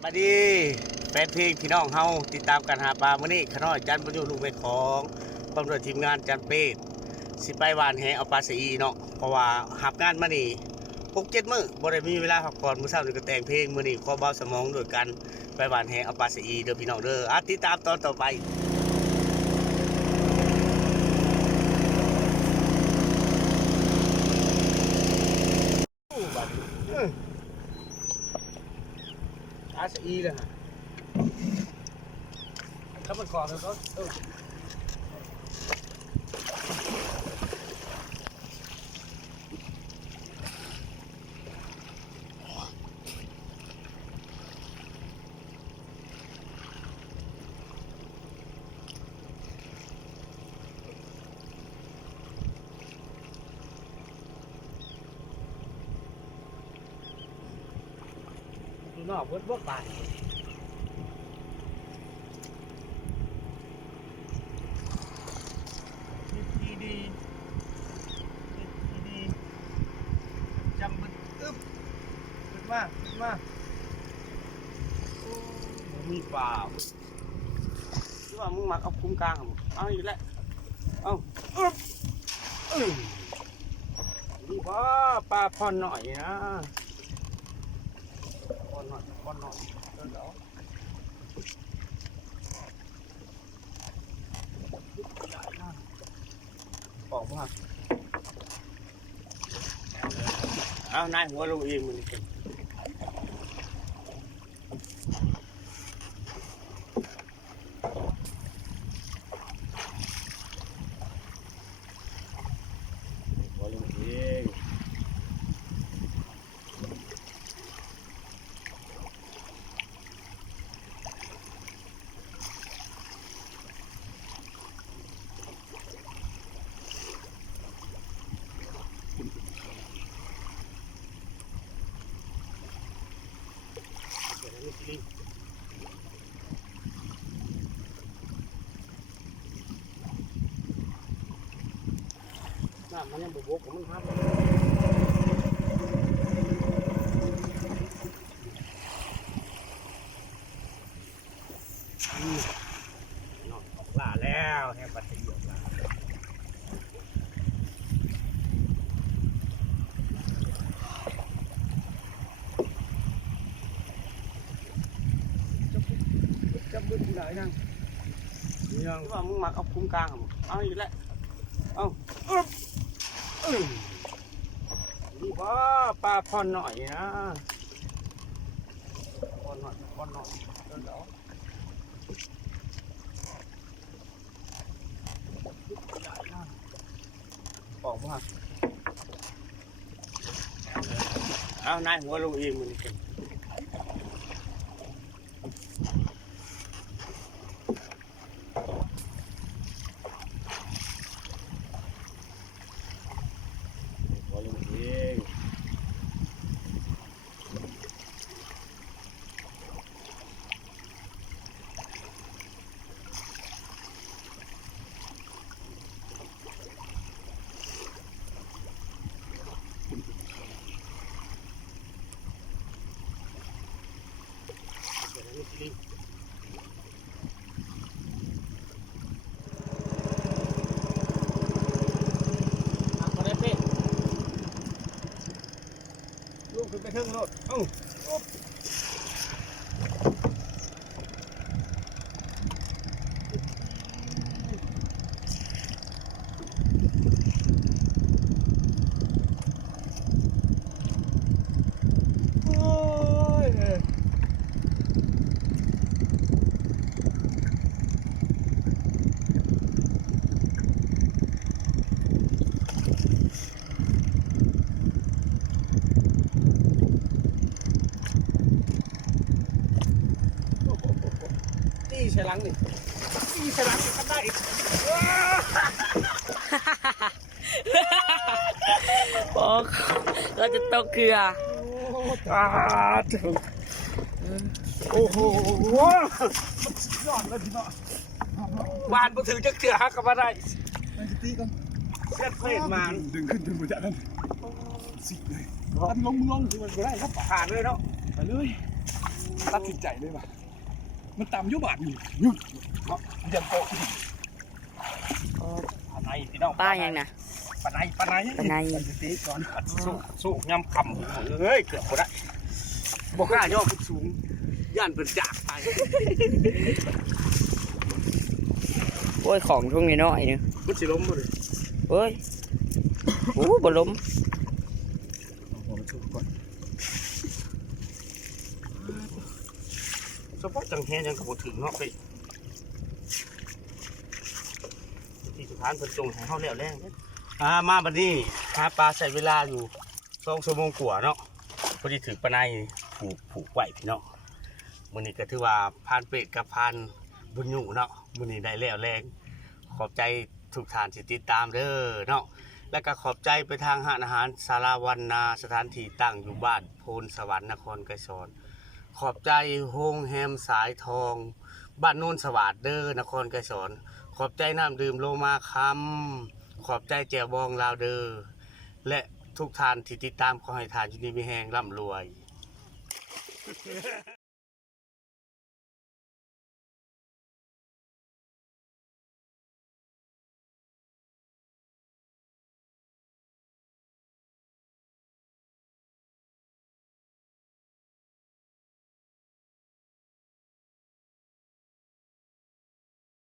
สวัสดีแฟนเพลงพี่น้องเฮาติดตามการหาปลามื้อนี้ขน้อยจันประยุลูกแม่ของพร้อมด้วยทีมงานจันเป็ดสิไปหวานแหเอาปลาสีเนาะเพราะว่าหับงานมานี่6-7 มื้อบ่ได้มีเวลาพักผ่อนมื้อเช้านี่ก็แต่งเพลงมื้อนี้ขอเบาสมองด้วยกันไปหวานแหเอาปลาสีเด้อพี่น้องเด้อติดตามตอนต่อไปปลาสีเลยฮะถ้ามันขอแล้วก็ดูนอกเวิร์ดเวิร์ดไปดีจำมันอึ๊บขึ้นมามีเปล่าหรือว่ามึงมักเอาคุ้มกลางเอาอยู่แล้วเอาอึ๊บนี่ว่าปลาพอนหน่อยนะพอนหน่อยเดี๋ยวบอกว่าเอานายหัวลงเองมึงหัวลงเองน้ำมันยังบวกของมันครับนอนออกล่าแล้วแฮมปัตติออกล่าจะบึ้งที่ไหนนั่งยังว่ามึงมักเอาคุ้มกลางเอาอยู่แล้วเอานี่ว่าปลาพอนหน่อยนะพอนหน่อยเดี๋ยวบอกว่าเอานายหัวลงเองมึงลูกขึ้นไปเครื่องรถเอ้าใช้ล้างนี่ใช้ล้างนี่ทำได้บอกเราจะตกเกลือโอ้โหยอดเลยพี่น้องวานมาถึงจะเกลือฮักกับอะไรไปตีกันเส้นเพลมาดึงขึ้นดึงมาจากนั้นสิเลยลงมันก็ได้ครับผ่านเลยเนาะไปเลย ตัดสินใจเลยว่ะมันตามยุบาทอยู่ยุ่งเนาะยังโตขึ้นปลาในพี่น้อง ป้ายังนะ ปลาใน ปลาใน จะตีก่อน สู้ยำคำเฮ้ยเกือบหมดละบอกกล้าย่อขึ้นสูงย่านเป็นจากไป โอ้ยของทุ่งนี้น้อยนึง มันสิล้มหมดเลย เฮ้ยโอ้บ่ล้ม เฉพาะจังแฮยังกับบ่ถึงเนาะไปที่สุพรรณเพิ่นจงให้เฮาแล้วแรงเด้อมาบัดนี้หาปลาใช้เวลาอยู่2 ชั่วโมงกว่าเนาะพอดีถึงปลาในผูกไว้พี่น้องมื้อนี้ก็ถือว่าผ่านเป็ดกับผ่านบุญอยู่เนาะมื้อนี้ได้แล้วแรงขอบใจทุกท่านที่ติดตามเด้อเนาะแล้วก็ขอบใจไปทางร้านอาหารสาราวันนาสถานที่ตั้งอยู่บ้านโพนสวรรค์นครไกรสอนขอบใจโฮงแฮมสายทองบ้านโนนสวัสดิ์เด้อนครไกรสอนขอบใจน้ำดื่มโลมาคำขอบใจแจ่วบองลาวเด้อและทุกท่านที่ติดตามขอให้ทานอยู่ดีมีแหงร่ำรวย